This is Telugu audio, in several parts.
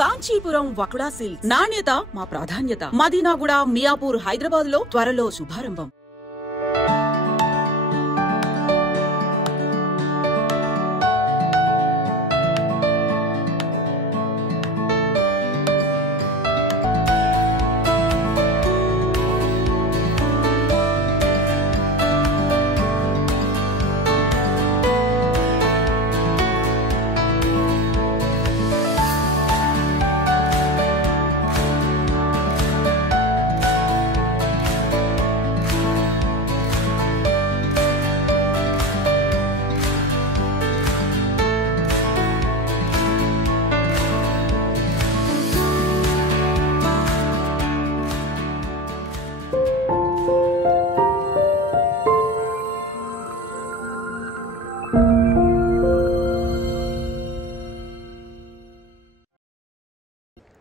కాంచీపురం వకుడా సిల్క్స్ నాణ్యత మా ప్రాధాన్యత. మదీనాగూడ, మియాపూర్, హైదరాబాద్ లో త్వరలో శుభారంభం.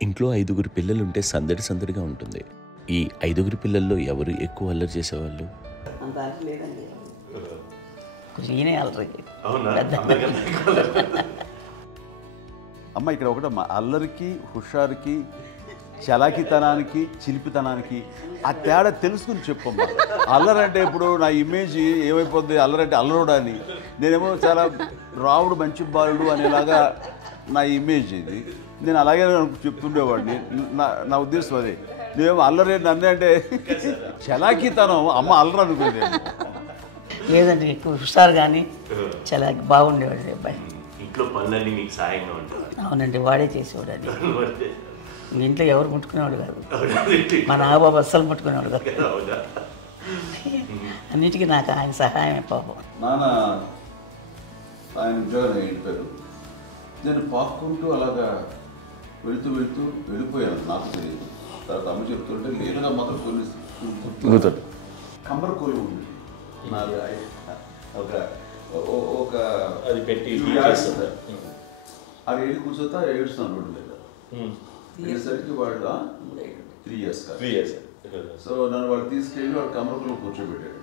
ఇంట్లో 5గురు పిల్లలుంటే సందడి సందడిగా ఉంటుంది. ఈ 5గురు పిల్లల్లో ఎవరు ఎక్కువ అల్లరి చేసేవాళ్ళు? అమ్మ ఇక్కడ ఒకటమ్మా, అల్లరికి, హుషారుకి, చలాకితనానికి, చిలిపితనానికి ఆ తేడా తెలుసుకుని చెప్పమ్మా. అల్లరి అంటే ఇప్పుడు నా ఇమేజ్ ఏమైపోద్ది, అల్లరి అంటే అల్లరుడు అని, నేనేమో చాలా రావుడు మంచి బాలుడు అనేలాగా నా ఇమేజ్ ఇది. నేను అలాగే చెప్తుండేవాడిని. నా ఉద్దేశం అదే. నేనేమో అల్లరి నన్ను అంటే చలాకితనం, అమ్మ అల్లరి అనుకునేది లేదండి. ఎక్కువ హుషారు కానీ చలాకి బాగుండేవాడు అబ్బాయి. ఇంట్లో పనులన్నీ మీకు సాయంగా ఉంటుంది? అవునండి, వాడే చేసేవాడు. అది ఇంట్లో ఎవరు ముట్టుకునేవాడు కాదు. మా నాగబాబు అస్సలు ముట్టుకునేవాడు కాదు. అన్నిటికీ నాకు ఆయన సహాయమే పాపం. నాన్న ఆయన ఉద్యోగం వెళ్ళిపోయారు. నేను పాక్కుంటూ అలాగా వెళుతూ వెళ్ళిపోయాను. నాకు తెలియదు. తర్వాత అమ్మ చెప్తుంటే లేదుగా మాత్రం కొన్ని కమ్మర కోళ్ళు ఉంది. ఒక అది పెట్టి అది వెళ్ళి కూర్చోతా ఏడుస్తున్నాను రోడ్డు మీద. వెళ్ళేసరికి వాళ్ళు 3 years సో నన్ను వాళ్ళు తీసుకెళ్ళి వాడు కమ్మరకులు కూర్చోబెట్టాడు.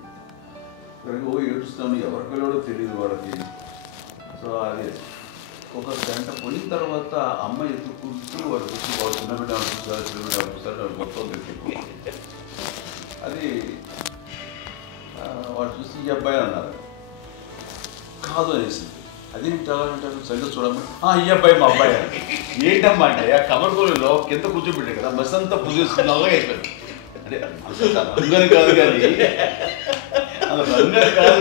ఇక్కడికి ఏడుస్తున్నాను, ఎవరికి వెళ్ళాడో తెలియదు వాళ్ళకి. సో అది ఒక గంట పోయిన తర్వాత అమ్మ ఎత్తుకుంటూ వాడు కూర్చు, వాడు చిన్నబిడ్డ చూస్తారు మొత్తం తెచ్చి అది వాడు చూసి ఈ అబ్బాయి అన్నారు. కాదు అనేసింది. అదేంటి అలా అంటారు, సరిగ్గా చూడమ్మా, ఈ అబ్బాయి మా అబ్బాయి అని. ఏంటమ్మా అంటే ఆ కమర్గోలులో కింద కూర్చోబెట్టాడు కదా, బస్ అంతా పూజేసుకుని అలాగే అయిపోయాడు. అంటే రంగని కాదు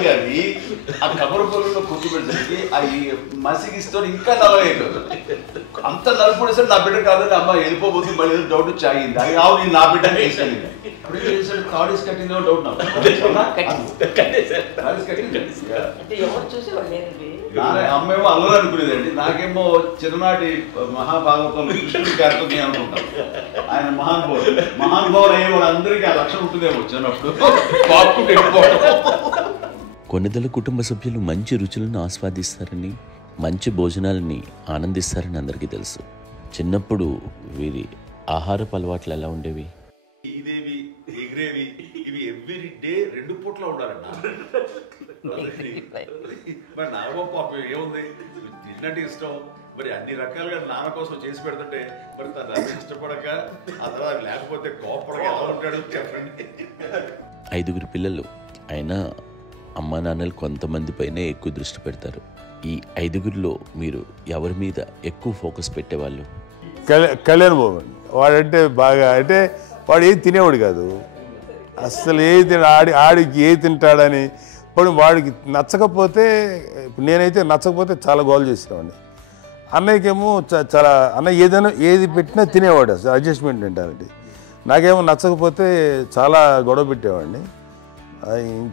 కానీ ఆ కమరగోలులో కూర్చోబెట్టడానికి ఆ మసిగిస్తూ ఇంకా నలగైపోయాడు. అంత నలుపుడేసాడు. నా బిడ్డ కాదని అమ్మ వెళ్ళిపోబోతుంది, మళ్ళీ డౌట్ చాయింది. అది రావు, నేను నా బిడ్డ తీసుకెళ్ళింది. అప్పుడే చేశాడు, తాడీస్ కట్టిందో డౌట్ నాకు. అమ్మేమో అల్లరి అనుకునేదండి, నాకేమో చిన్ననాటి మహాభాగవతం కృష్ణుడి క్యారెక్టర్ నేను అనుకుంటాను. ఆయన మహానుభావులు అయ్యే వాళ్ళందరికీ ఆ లక్షణం ఉంటుందేమో వచ్చినప్పుడు పాపుకుంటూ వెళ్ళిపోవడం. కొన్నిదల కుటుంబ సభ్యులు మంచి రుచులను ఆస్వాదిస్తారని, మంచి భోజనాలని ఆనందిస్తారని అందరికీ తెలుసు. చిన్నప్పుడు వీరి ఆహారపు అలవాట్లు ఎలా ఉండేవి? ఇదేవి ఎగిరేవి ఇవి ఎవ్రీ డే 2 పూట్ల ఉండాలన్నా. మరి నాగబాబు పాపం ఏముంది, తిన్నట్టు ఇష్టం. మరి అన్ని రకాలుగా నాన్న కోసం చేసి పెడుతుంటే మరి తను ఇష్టపడక ఆ తర్వాత లేకపోతే కోపడక ఎలా ఉంటాడు చెప్పండి. 5గురు పిల్లలు అయినా అమ్మా నాన్నలు కొంతమంది పైనే ఎక్కువ దృష్టి పెడతారు. ఈ 5గురిలో మీరు ఎవరి మీద ఎక్కువ ఫోకస్ పెట్టేవాళ్ళు? కళ్యాణ్ బాబు అండి. వాడంటే బాగా, అంటే వాడు ఏది తినేవాడు కాదు అసలు. ఆడికి ఏది తింటాడని ఇప్పుడు వాడికి నచ్చకపోతే, ఇప్పుడు నేనైతే నచ్చకపోతే చాలా గోల్ చేసేవాడిని. అన్నయ్యకేమో చాలా అన్నయ్య ఏది పెట్టినా తినేవాడు, అసలు అడ్జస్ట్మెంట్ ఏంటంటే. నాకేమో నచ్చకపోతే చాలా గొడవ పెట్టేవాడిని.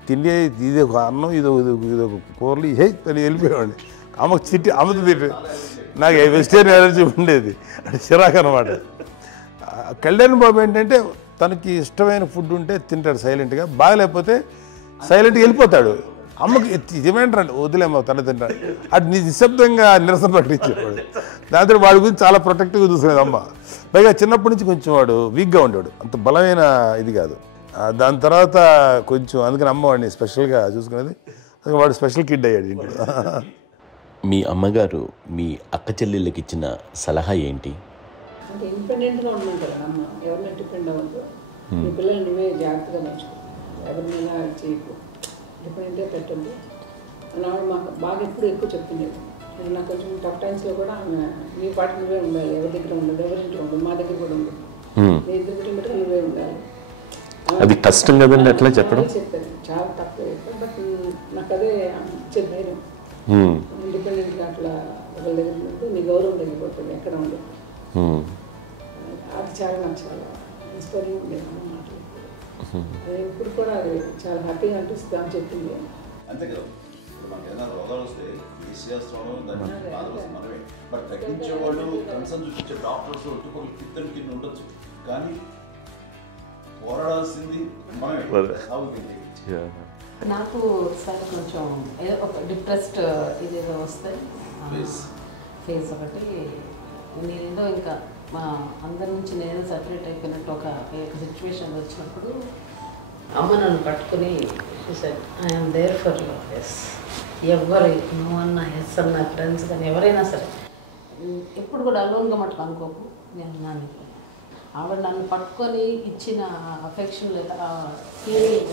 తిండి ఇది ఒక అన్నం, ఇది ఒక కూరలు అని వెళ్ళిపోయేవాడిని. అమ్మకు అమ్మతో తిట్టి నాకు వెజిటేరియన్ ఎలర్జీ ఉండేది, అంటే చిరాకు అనమాట. కళ్యాణ్ బాబు ఏంటంటే తనకి ఇష్టమైన ఫుడ్ ఉంటే తింటాడు సైలెంట్గా, బాగలేకపోతే సైలెంట్గా వెళ్ళిపోతాడు. అమ్మకి ఇదేమేంటారండి, వదిలేమో తన తింటాడు. అది నిశ్శబ్దంగా నిరసన ప్రకటించేవాడు. దాంతో వాడి గురించి చాలా ప్రొటెక్టివ్గా చూసుకునేది అమ్మ. పైగా చిన్నప్పటి నుంచి కొంచెం వాడు వీక్గా ఉండేవాడు, అంత బలమైన ఇది కాదు. దాని తర్వాత కొంచెం అందుకని అమ్మ వాడిని స్పెషల్గా చూసుకునేది. వాడు స్పెషల్ కిడ్ అయ్యాడు ఇంట్లో. మీ అమ్మగారు మీ అక్క చెల్లెళ్ళకి ఇచ్చిన సలహా ఏంటి? అంటే ఇండిపెండెంట్గా ఉండమంటారు అమ్మ, ఎవరిని డిపెండ్ అవ్వద్దు, నీ పిల్లలు నువ్వే జాగ్రత్తగా నేర్చుకో, ఎవరినైనా చేయకు, డిపెండెంట్గా పెట్టండి అని ఆవిడ మాకు బాగా ఎప్పుడు ఎక్కువ చెప్తుండేది. నాకు కొంచెం టఫ్ టైమ్స్లో కూడా ఆమె నీ పాటి నువ్వే ఉండాలి, ఎవరి దగ్గర ఉండదు, ఎవరింట్లో ఉండదు, మా దగ్గర కూడా ఉండదు, నీ ఇద్దరు కుటుంబం నువ్వే ఉండాలి. అది కష్టం కదండి అట్లా చెప్పడం. చెప్పాను చాలా తక్కువ చెప్పాను, బట్ నాకు అదే ఇచ్చే ధైర్యం. ఇండిపెండెంట్గా అట్లా ఒకరి దగ్గర ఉంటే నీ గౌరవం తగ్గిపోతుంది, ఎక్కడ ఉండదు. అది చాలా నాకు చాలా ఇన్స్పైరింగ్ ఉండేది అమ్మ మాటలు. అది ఇప్పుడు కూడా అది చాలా హ్యాపీగా అనిపిస్తుంది అని చెప్పింది. అంతే కదా, ఇప్పుడు మనకి ఏదైనా రోగాలు వస్తే వేసేస్తాము, దాన్ని బాధలు మనమే. బట్ తగ్గించేవాళ్ళు కన్సర్న్ చూపించే డాక్టర్స్ ఒట్టుకోలు కిత్తలు కింద ఉండొచ్చు, కానీ పోరాడాల్సింది మనమే. నాకు సార్ కొంచెం ఏదో ఒక డిప్రెస్డ్ ఇదేదో వస్తే ఫేస్ ఒకటి, నేనేదో ఇంకా మా అందరి నుంచి నేను సపరేట్ అయిపోయినట్టు ఒక సిచ్యువేషన్ వచ్చినప్పుడు అమ్మ నన్ను పట్టుకుని I'm there for your yes, ఎవరు నువ్వు అన్నా ఎస్ అన్న ఫ్రెండ్స్ కానీ ఎవరైనా సరే ఎప్పుడు కూడా అలోన్గా మటుకు అనుకోకు, నేను నాన్న ఆవిడ నన్ను పట్టుకొని ఇచ్చిన అఫెక్షన్ లేదా ఫీలింగ్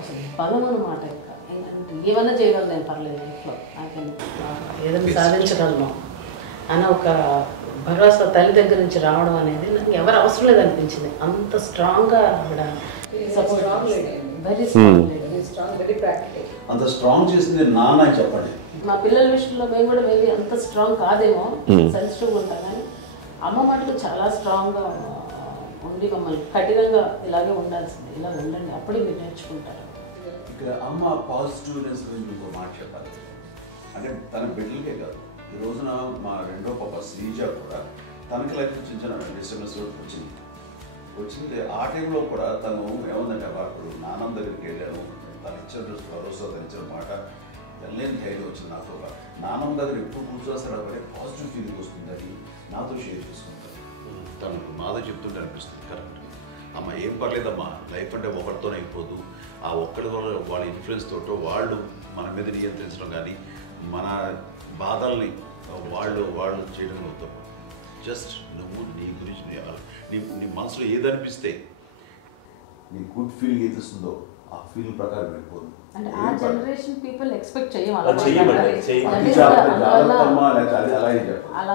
అసలు బలం అన్నమాట. ఇంకా ఏంటంటే ఏమన్నా చేయగలను నేను, పర్లేదు లైఫ్లో నాకేం ఏదైనా సాధించగలను అని ఒక భరోసా తల్లి దగ్గర నుంచి రావడం అనేది నాకు ఎవరు అవసరం లేదనిపించింది. అంత స్ట్రాంగ్గా ఆవిడ support, very strong, very practical. అంత స్ట్రాంగ్ చేసింది నాన్న చెప్పండి. మా పిల్లల విషయంలో మేము కూడా మేబీ అంత స్ట్రాంగ్ కాదేమో, సెన్సిటివ్గా ఉంటాం, కానీ అమ్మ మటుకు చాలా స్ట్రాంగ్గా ఉండి మమ్మల్ని కఠినంగా ఇలాగే ఉండాల్సింది, ఇలా ఉండండి అప్పుడే మీరు నేర్చుకుంటారు. ఇక్కడ అమ్మ పాజిటివ్నెస్ గురించి ఇంకో మాట చెప్పాలి. అంటే తన బిడ్డలకే కాదు, ఈ రోజున మా రెండో పాప శ్రీజ కూడా తనకి లైఫ్ చిన్న చిన్న డిస్టర్బెన్స్ వచ్చింది. ఆ టైంలో కూడా తను ఏముందంటే అప్పుడు నాన్న దగ్గరికి వెళ్ళాను, తను ఇచ్చిన భరోసా, తను ఇచ్చిన మాట వెళ్ళలేని ధైర్యం వచ్చింది నాతో. నాన్నమ్మ దగ్గర ఎప్పుడు కూర్చోస్తాడు అప్పుడే పాజిటివ్ ఫీలింగ్ వస్తుందని నాతో షేర్ చేసుకుంటాను. తను మాతో చెప్తుంటే అనిపిస్తుంది కరెక్ట్ అమ్మ, ఏం పర్లేదమ్మా, లైఫ్ అంటే ఒకరితోనే అయిపోదు, ఆ ఒక్కరి వల్ల వాళ్ళ ఇన్ఫ్లుయెన్స్ తోటో వాళ్ళు మన మీద నియంత్రించడం కానీ మన బాధల్ని వాళ్ళు చేయడం అవుతాం. జస్ట్ నువ్వు నీ గురించి నీ మనసులో ఏదనిపిస్తే నీ గుడ్ ఫీలింగ్ ఏదిస్తుందో ఆ ఫీలింగ్ ప్రకారం వెళ్ళిపోదు. అంటే ఆ జనరేషన్ పీపుల్ ఎక్స్పెక్ట్ చేయం అలా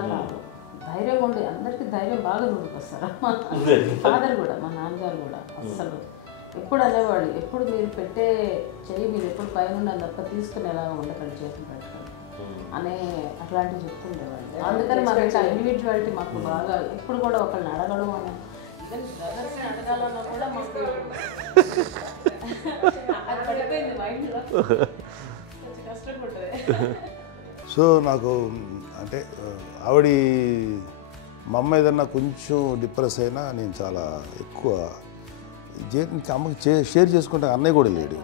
కాదు, ధైర్యం ఉండి అందరికి ధైర్యం బాగా ముందుకొస్తారు. ఫాదర్ కూడా, మా నాన్నగారు కూడా అస్సలు ఎప్పుడు అనేవాళ్ళు, ఎప్పుడు మీరు పెట్టే చెయ్యి మీరు ఎప్పుడు పైన తప్ప తీసుకుని ఎలా ఉండకండి, చేతులు పెట్టుకొని అనే అట్లాంటివి చెప్తుండేవాళ్ళు. అందుకని మాకు ఇండివిజువాలిటీ మాకు బాగా ఎప్పుడు కూడా ఒకళ్ళని అడగడం అని, ఈవెన్ బ్రదర్స్ని అడగాలన్నా కూడా మాకు అది పడిపోయింది మైండ్లో, కొంచెం కష్టంగా ఉంటుంది. సో నాకు అంటే ఆవిడ మా అమ్మ ఏదన్నా కొంచెం డిప్రెస్ అయినా నేను చాలా ఎక్కువ అమ్మకి షేర్ చేసుకుంటే, అన్నయ్య కూడా లేడు,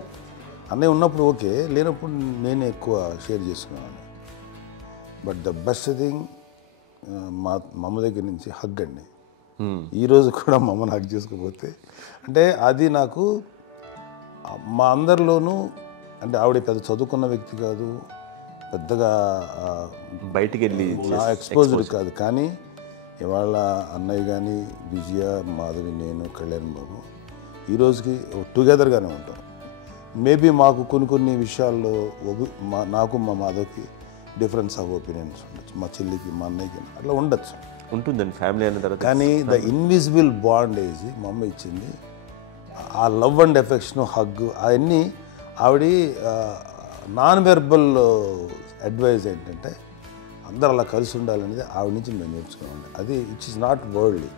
అన్నయ్య ఉన్నప్పుడు ఓకే, లేనప్పుడు నేనే ఎక్కువ షేర్ చేసుకున్నాను. బట్ ద బెస్ట్ థింగ్ మా అమ్మ దగ్గర నుంచి హగ్ అండి. ఈరోజు కూడా మా అమ్మని హగ్ చేసుకోకపోతే అంటే అది నాకు మా అందరిలోనూ, అంటే ఆవిడ పెద్ద చదువుకున్న వ్యక్తి కాదు, పెద్దగా బయటికి వెళ్ళి ఎక్స్పోజర్ కాదు, కానీ ఇవాళ అన్నయ్య కానీ విజయ, మాధవి, నేను, కళ్యాణ్ బాబు ఈ రోజుకి టుగెదర్గానే ఉంటాం. మేబీ మాకు కొన్ని విషయాల్లో నాకు మా మాధవ్కి డిఫరెన్స్ ఆఫ్ ఒపీనియన్స్ ఉండొచ్చు, మా చెల్లికి మా అన్నయ్యకి అట్లా ఉండొచ్చు, ఉంటుందండి ఫ్యామిలీ అన్న తర్వాత. కానీ ద ఇన్విజిబుల్ బాండేజ్ మా అమ్మ ఇచ్చింది, ఆ లవ్ అండ్ ఎఫెక్షన్, హగ్, అవన్నీ ఆవిడ నాన్ వెర్బల్ అడ్వైజ్ ఏంటంటే అందరూ అలా కలిసి ఉండాలనేది ఆవిడ నుంచి మేము నేర్చుకోవాలి. అది ఇట్స్ ఇస్ నాట్ వర్డ్లీ,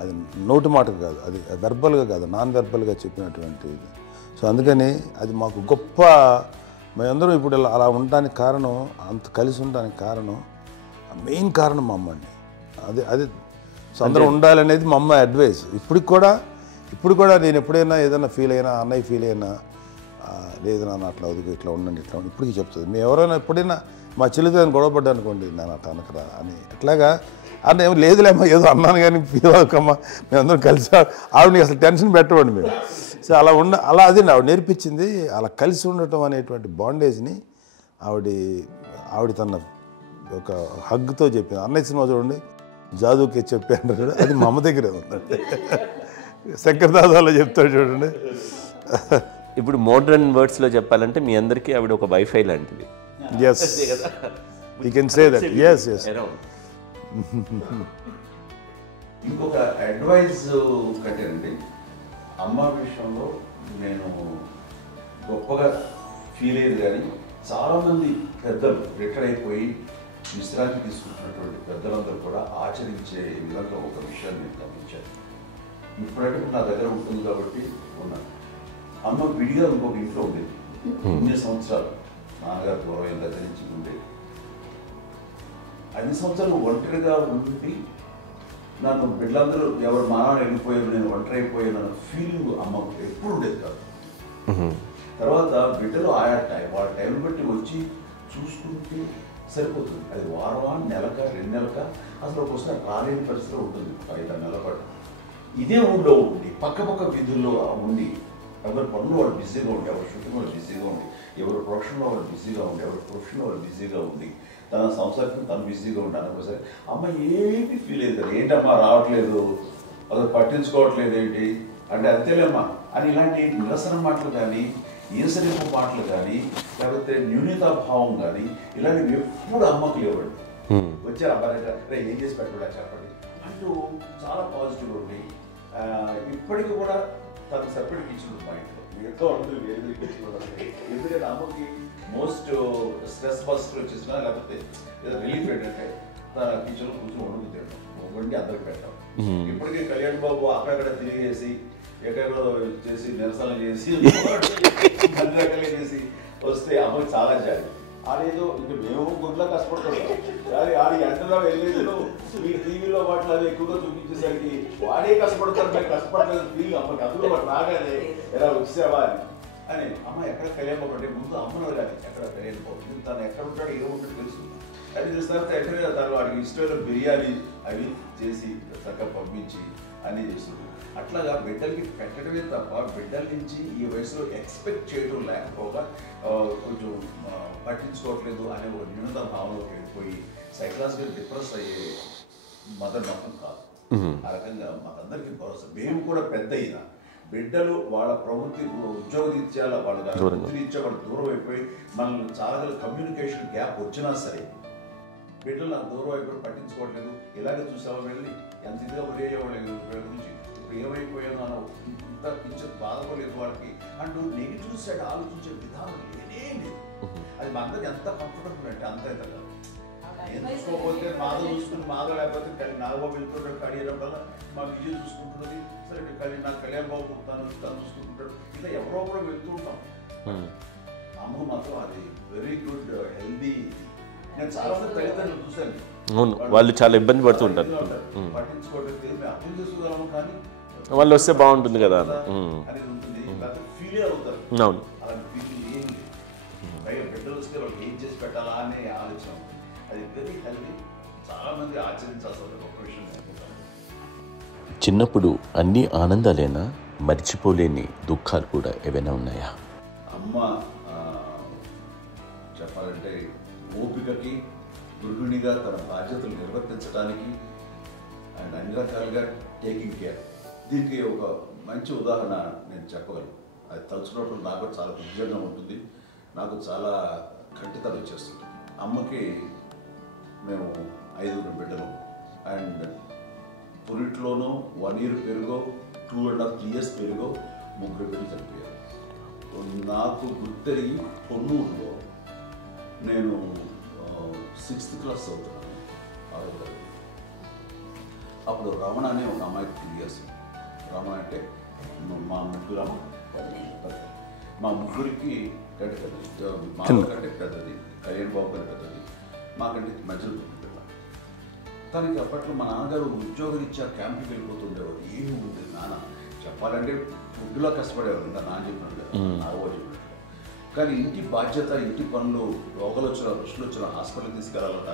అది నోటి మాట కాదు, అది వెర్బల్గా కాదు, నాన్ వెర్బల్గా చెప్పినటువంటి ఇది. సో అందుకని అది మాకు గొప్ప, మేమందరం ఇప్పుడు అలా ఉండడానికి కారణం, అంత కలిసి ఉండడానికి కారణం, మెయిన్ కారణం మా అమ్మ అండి. అది సో అందరూ ఉండాలనేది మా అమ్మ అడ్వైస్. ఇప్పుడు కూడా నేను ఎప్పుడైనా ఏదైనా ఫీల్ అయినా, అన్నయ్య ఫీల్ అయినా, లేదు నాన్న అట్లా వదుకు, ఇట్లా ఉండండి, ఇట్లా ఉండి, ఇప్పటికీ చెప్తుంది. మేము ఎవరైనా ఎప్పుడైనా మా చెల్లితో గొడవపడ్డా అనుకోండి, నేను అట్లా అనకరా అని, ఎట్లాగా అన్న ఏమో లేదులేమ్మా, ఏదో అన్నాను కానీ ఫీల్ అవ్వకమ్మా, మేమందరం కలిసి, ఆవిడని అసలు టెన్షన్ పెట్టవండి మేము. సో అలా అది ఆవిడ నేర్పించింది, అలా కలిసి ఉండటం అనేటువంటి బాండేజ్ని ఆవిడ తన ఒక హగ్తో చెప్పింది. అన్నయ్య సినిమా చూడండి, జాదుకే చెప్పాను చూడండి, అది మా అమ్మ దగ్గరే ఉందండి. శంకర్ దాదాలో చెప్తాడు చూడండి. ఇప్పుడు మోడ్రన్ వర్డ్స్లో చెప్పాలంటే మీ అందరికీ ఆవిడ ఒక వైఫై లాంటిది. Yes, you can say that. Yes yes. ఇంకొక అడ్వైజ్ కట్టండి, అమ్మ విషయంలో నేను గొప్పగా ఫీల్ అయ్యేది, కానీ చాలామంది పెద్దలు రిటైర్ అయిపోయి విశ్రాంతి తీసుకుంటున్నటువంటి పెద్దలందరూ కూడా ఆచరించే విధంగా ఒక విషయాన్ని నేను గమనించాను. ఇప్పుడంటే నా దగ్గర ఉంటుంది కాబట్టి ఉన్నాను. అమ్మ విడిగా ఇంకొక ఇంట్లో ఉండేది 9 సంవత్సరాలు, నాన్నగారు పూర్వం దగ్గర నుంచి ఉండేది. 5 సంవత్సరాలు ఒంటరిగా ఉండి నన్ను బిడ్డలందరూ ఎవరు మానాన్ని వెళ్ళిపోయారు, నేను ఒంటరి అయిపోయాను అన్న ఫీలింగ్ అమ్మకు ఎప్పుడు ఉండేది కాదు. తర్వాత బిడ్డలు ఆయా వాళ్ళ టైం బట్టి వచ్చి చూసుకుంటే సరిపోతుంది. అది వారమా, నెలక, 2 నెలక, అసలు ఒకసారి రాలేని పరిస్థితిలో ఉంటుంది. 5-6 నెలల పాటు ఇదే ఊళ్ళో ఉండి పక్క విధుల్లో ఉండి ఎవరి పనులు వాళ్ళు బిజీగా ఉండి, ఎవరి షూటింగ్ వాళ్ళు బిజీగా ఉండి, ఎవరి ప్రొఫెషన్లో వాళ్ళు బిజీగా ఉండి, ఎవరి ప్రొఫెషన్లో వాళ్ళు బిజీగా ఉండి, తన సంసారం తను బిజీగా ఉంటాను. ఒకసారి అమ్మ ఏమీ ఫీల్ అయ్యేది కదా, ఏంటమ్మా రావట్లేదు, అసలు పట్టించుకోవట్లేదు ఏంటి అంటే, అంతేలేమ్మా అని ఇలాంటి నిరసన మాటలు కానీ, ఈసరింపు మాటలు కానీ, లేకపోతే న్యూనతాభావం కానీ ఇలాంటివి ఎప్పుడు అమ్మకు లేవండి. వచ్చారు అబ్బాయి ఏం చేసి పెట్టడా చెప్పండి అంటూ చాలా పాజిటివ్ ఉండి, ఇప్పటికీ కూడా తను సపరేట్ కిచెన్ మా ఇంట్లో ఎంతో ఉంటుంది, వేరే కిచెన్. ఎందుకంటే అమ్మకి మోస్ట్ స్ట్రెస్ బస్టర్ వచ్చేసినా లేకపోతే ఏదో రిలీఫ్ ఏంటంటే తన కిచెన్లో కూర్చొని వండుకు తింటాం, వండి అందరికి పెట్టాం. ఇప్పటికీ కళ్యాణ్ బాబు అక్కడక్కడ తిరిగేసి ఎక్కడెక్కడో చేసి నిరసనలు చేసి అన్ని రకాలు చేసి వస్తే అమ్మకి చాలా జాలి. ఆడేదో ఇంక మేము గుడ్లా కష్టపడుతున్నాం, కానీ ఆడి ఎంతలో వెళ్ళేదో మీ టీవీలో వాటిలో అది ఎక్కువగా చూపించేసరికి వాడే కష్టపడతారు, మేము కష్టపడలేదు ఫీల్ అమ్మకి. అందులో వాడు రాగానే ఎలా వచ్చావా అని అమ్మ ఎక్కడ కళ్యాణ్ బాబు అంటే ముందు అమ్మను కానీ ఎక్కడ కళ్యాణ్ బాబు తను ఎక్కడ ఉంటాడు, ఏదో ఉంటాడు తెలుసు. అది చూసిన తర్వాత ఎక్కడ తను వాడికి ఇష్టమైన బిర్యానీ అవి చేసి చక్కగా పంపించి అన్నీ చేస్తుంది. అట్లాగా బిడ్డలకి పెట్టడమే తప్ప బిడ్డల నుంచి ఈ వయసులో ఎక్స్పెక్ట్ చేయడం లేకపోగా కొంచెం పట్టించుకోవట్లేదు అనే ఒక న్యూనత భావనలోకి వెళ్ళిపోయి సైకలాజికల్ డిప్రెస్ అయ్యే మదర్ మాత్రం కాదు. ఆ రకంగా మాకందరికీ భరోసా. మేము కూడా పెద్ద అయినా బిడ్డలు వాళ్ళ ప్రవృత్తి ఉద్యోగరీత్యా వాళ్ళ వృత్తిరీత్యా వాళ్ళు దూరం అయిపోయి మనల్ని చాలా కమ్యూనికేషన్ గ్యాప్ వచ్చినా సరే బిడ్డలు నాకు దూరం అయిపోయి పట్టించుకోవట్లేదు. ఇలాగే చూసావా వెళ్ళి ఎంత ఇదిగా ఒరేయవాళ్ళు గురించి ఇప్పుడు ఏమైపోయాను అన్న ఇంత కించెం బాధపడలేదు వాళ్ళకి అంటూ నెగిటివ్ సైడ్ ఆలోచించే విధానం లేనే లేదు. అది మా అందరికి ఎంత కంఫర్టబుల్ అంటే అంత అయితే కదా. చూసుకోకపోతే మాధవ్ చూసుకుని మాధవ్ లేకపోతే నాగబాబు వెళ్తుంటాడు, కడియడం వల్ల మా విజయ్ చూసుకుంటున్నది సరే, నాకు కళ్యాణ్ బాబు తను చూసుకుంటుంటాడు, ఇలా ఎవరో కూడా వెళ్తూ ఉంటాం. అమ్మ మాత్రం అది వెరీ గుడ్ హెల్దీ. నేను చాలా మంది తల్లిదండ్రులు చూశాను, వాళ్ళు చాలా ఇబ్బంది పడుతూ ఉంటారు, పట్టించుకోవడం మేము అర్థం చేసుకోగలము కానీ వాళ్ళు వస్తే బాగుంటుంది కదా అనేది ఉంటుంది. ఫీల్ అవుతారు, అలాంటి ఫీల్ ఏం లేదు. పైగా బిడ్డలు వస్తే వాళ్ళకి ఏం చేసి పెట్టాలా అనే ఆలోచన, అది వెరీ హెల్దీ. చాలా మంది ఆచరించాల్సిన గొప్ప విషయం. చిన్నప్పుడు అన్ని ఆనందాలేనా, మర్చిపోలేని దుఃఖాలు కూడా ఏవైనా ఉన్నాయా? అమ్మ చెప్పాలంటే ఓపికకి, గృహిణిగా తన బాధ్యతలు నిర్వర్తించడానికి అండ్ అన్ని రకాలుగా టేకింగ్ కేర్, దీనికి ఒక మంచి ఉదాహరణ నేను చెప్పగలను. అది తలుచుకున్నప్పుడు నాకు చాలా ఉద్యోగంగా ఉంటుంది, నాకు చాలా ఖండితలు వచ్చేస్తుంది. అమ్మకి మేము 5 బిడ్డలు అండ్ పురిట్లోనూ 1 year పెరుగో 2.5 years పెరుగో 3 బిడ్డలు చనిపోయారు. నాకు గుర్తెరిగి పొన్నూరులో నేను 6th class చదువుతున్నాను, 6వ తరగతి. అప్పుడు రమణ అనే ఒక అమ్మాయికి 3 years. రమణ అంటే మా ముగ్గురికి కంటే పెద్దది, మా కంటే పెద్దది, కళ్యాణ్ బాబు కంటే పెద్దది, మాకంటే మధ్యలో పిల్ల. తనకి అప్పట్లో మా నాన్నగారు ఉద్యోగరీత్యా క్యాంప్కి వెళ్ళిపోతుండేవారు. ఏమి ఉంటుంది నాన్న చెప్పాలంటే ఫుడ్లో కష్టపడేవారు, ఇంకా నాన్న చెప్పినట్టు కదా, నాగో చెప్పినట్టు. కానీ ఇంటి బాధ్యత, ఇంటి పనులు, రోగాలు వచ్చిన రుచులు వచ్చిన హాస్పిటల్కి తీసుకెళ్ళాలట,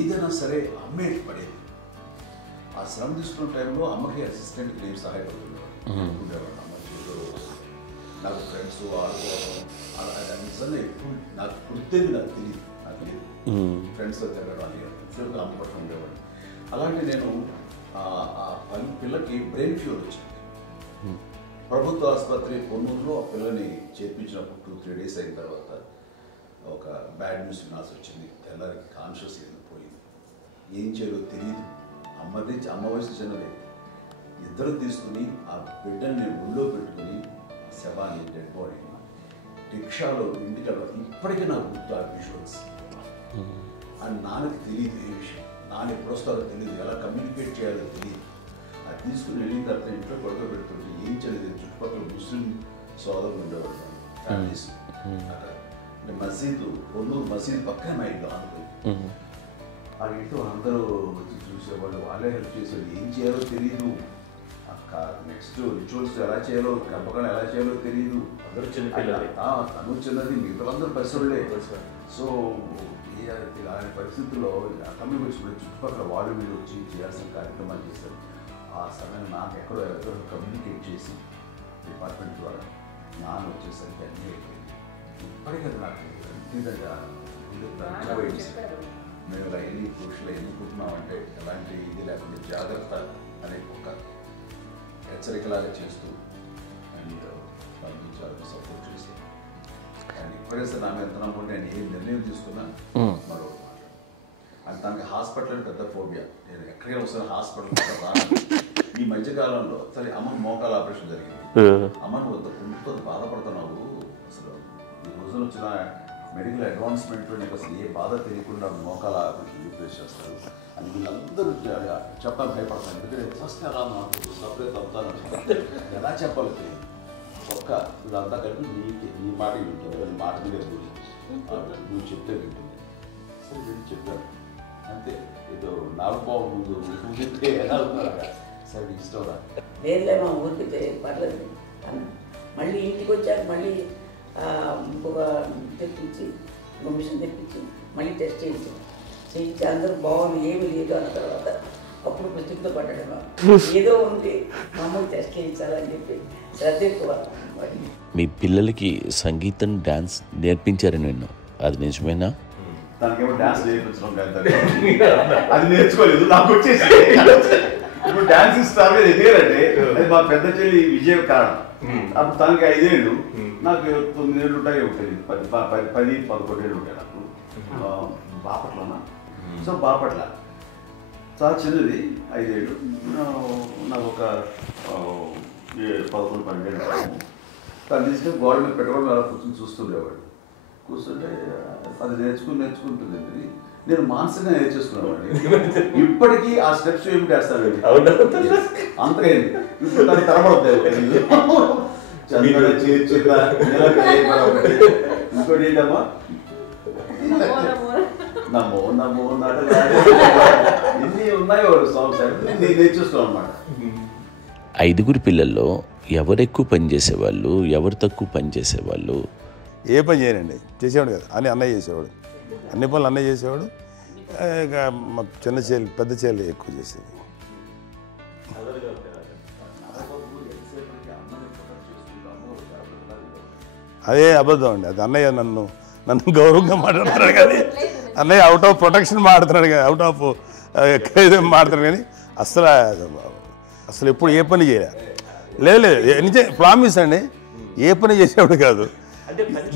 ఏదైనా సరే అమ్మే పడేది. ఆ శ్రమ తీసుకున్న టైంలో అమ్మకి అసిస్టెంట్కి నేను సహాయపడుతుండేవాడు. అమ్మ నాకు ఫ్రెండ్స్ ఆడుకోవడం అలా నిజంగా ఎప్పుడు నాకు గుర్తేది, నాకు తెలియదు ఫ్రెండ్స్తో తిరగడం అని అమ్మ పట్ల ఉండేవాడు. అలాంటి నేను ఆ పిల్లకి బ్రెయిన్ ఫ్యూర్ వచ్చింది. ప్రభుత్వ ఆసుపత్రి పొన్నూరులో ఆ పిల్లని చేర్పించినప్పుడు 2-3 days అయిన తర్వాత ఒక బ్యాడ్ న్యూస్ వినాల్సి వచ్చింది. తెల్లారికి కాన్షియస్ ఏదో పోయింది, ఏం చేయాలో తెలియదు. అమ్మ వయసు చిన్నదే. ఇద్దరు తీసుకుని ఆ బిడ్డని నేను ఒళ్ళో పెట్టుకుని శవాన్ని, డెడ్ బాడీని రిక్షాలో ఇంటికి వెళ్ళడం ఇప్పటికీ నాకు గుర్తు ఆ విజువల్స్. అండ్ నాన్నకి తెలియదు ఏ విషయం, నాన్న ఎప్పుడు వస్తారో తెలియదు, ఎలా కమ్యూనికేట్ చేయాలో తెలియదు. అది తీసుకుని వెళ్ళిన తర్వాత ఇంట్లో గొడవ పెడుతుంటే ఏం చేయలేదు. చుట్టుపక్కల ముస్లిం సోదరులు ఉండేవాళ్ళు, ఫ్యామిలీస్. మసీదు, పొన్నూరు మసీదు పక్కన మా ఇంట్లో ఆనుకుంది. ఆ ఇంట్లో అందరూ వచ్చి చూసేవాళ్ళు, వాళ్ళే హెల్ప్ చేసేవాళ్ళు. ఏం చేయాలో తెలియదు, నెక్స్ట్ రిచువల్స్ ఎలా చేయాలో, గర్భకాలం ఎలా చేయాలో తెలియదు. తను చిన్నది, మిగతాందరూ పరిసరులే. సో అలాంటి పరిస్థితుల్లో కమ్యూనిటీ వచ్చిన చుట్టుపక్కల వాళ్ళు మీరు వచ్చి చేయాల్సిన కార్యక్రమాలు చేశారు. ఆ సమయం నాకు ఎక్కడో కమ్యూనికేట్ చేసి డిపార్ట్మెంట్ ద్వారా నాన్న వచ్చేసరికి అన్నీ అయిపోయింది. ఇప్పటికీ నాకు ఎందుకంటే మేము ఇలా ఎన్ని పురుషులు ఎన్నుకుంటున్నామంటే ఎలాంటి ఇది లేకుండా జాగ్రత్త అనే ఒక హెచ్చరికలాగా చేస్తూ అండ్ వాళ్ళకి చాలా సపోర్ట్ చేస్తాను. అండ్ ఇప్పుడైతే నా మీద నమ్ముకుంటే నేను ఏ నిర్ణయం తీసుకున్నా మరో అండ్ తనకి హాస్పిటల్ పెద్ద ఫోబియా. నేను ఎక్కడికి వస్తాను హాస్పిటల్. ఈ మధ్యకాలంలో సరే అమ్మ మోకాల ఆపరేషన్ జరిగింది. అమ్మను కొంత బాధపడుతున్నావు, అసలు ఈ రోజున వచ్చిన మెడికల్ అడ్వాన్స్మెంట్ నీకు అసలు ఏ బాధ తెలియకుండా మోకాల ఆపరేషన్ రీప్లేస్ చేస్తారు అని వీళ్ళందరూ చెప్పడానికి భయపడతాను. ఎందుకంటే ఫస్ట్ ఎలా నాకు సపరేట్ అవుతాను, ఎలా చెప్పాలి తెలియదు. ఒక్క ఇదంతా కలిపి నీ మాట వింటుంది, అది మాట మీద నువ్వు చెప్తే వింటుంది. సరే నేను చెప్పాను అంతే. ఏదో నాకు బాగుండు ఊరికే ఎలా ఉన్నారా, సరే ఇష్టం రా లేదులే మా ఊరికి పర్లేదు. మళ్ళీ ఇంటికి వచ్చాక మళ్ళీ ఇంకొక తెప్పించి ఇంకో మిషన్ తెప్పించి మళ్ళీ టెస్ట్ చేయించి అందరూ బాగుంది ఏమీ లేదు అన్న తర్వాత అప్పుడు పుస్తకంతో పడ్డాడు. ఏదో ఉంది మమ్మల్ని టెస్ట్ చేయించాలని చెప్పి శ్రద్ధ ఎక్కువ. మీ పిల్లలకి సంగీతం, డాన్స్ నేర్పించారని విన్నాం, అది నిజమేనా? తనకేమో డాన్స్ నేర్పించడం కాదు, అది నేర్చుకోలేదు, నాకు వచ్చేసి ఇప్పుడు డాన్స్ స్టార్ ఎదిగారంటే అది మా పెద్ద చెల్లి విజయ కారణం. అప్పుడు తనకి 5 ఏళ్ళు, నాకు 9 ఏళ్ళు ఉంటాయి, 10-11 ఏళ్ళు ఉంటాయి నాకు. బాపట్లనా, సో బాపట్ల చాలా చిన్నది, 5 ఏళ్ళు. నాకు ఒక 11-12 ఏళ్ళు. తను తీసుకొని గోడ మీద పెట్టుకోవడం అలా కూర్చొని చూస్తుండేవాడు. కూర్చుంటే అది నేర్చుకుంటుంది. నేను మానసికంగా నేర్చేసుకున్నామండి. ఇప్పటికీ ఆ స్టెప్స్ ఏమిటి వేస్తాను అంతేంది. ఇప్పుడు తను తరబడతాయి. ఇంకోటి ఏంటమ్మా, నమో నమో ఎన్ని ఉన్నాయో సాంగ్స్ నేను నేర్చేస్తున్నాను అన్నమాట. 5 పిల్లల్లో ఎవరు ఎక్కువ పని చేసేవాళ్ళు, ఎవరు తక్కువ పని చేసేవాళ్ళు? ఏ పని చేయనండి, చేసేవాడు కదా అని అన్నయ్య చేసేవాడు. అన్ని పనులు అన్నయ్య చేసేవాడు. ఇక మా చిన్న చెల్లి, పెద్ద చెల్లి ఎక్కువ చేసేది. అదే అబద్ధం అండి, అది అన్నయ్య నన్ను గౌరవంగా మాట్లాడుతున్నాడు కానీ అన్నయ్య అవుట్ ఆఫ్ ప్రొటెక్షన్ మాట్లాడుతున్నాడు కానీ, అవుట్ ఆఫ్ మాట్లాడుతున్నాడు కానీ అసలు ఎప్పుడు ఏ పని చేయలే. లేదు నిజే ప్రామిస్ అండి, ఏ పని చేసేవాడు కాదు.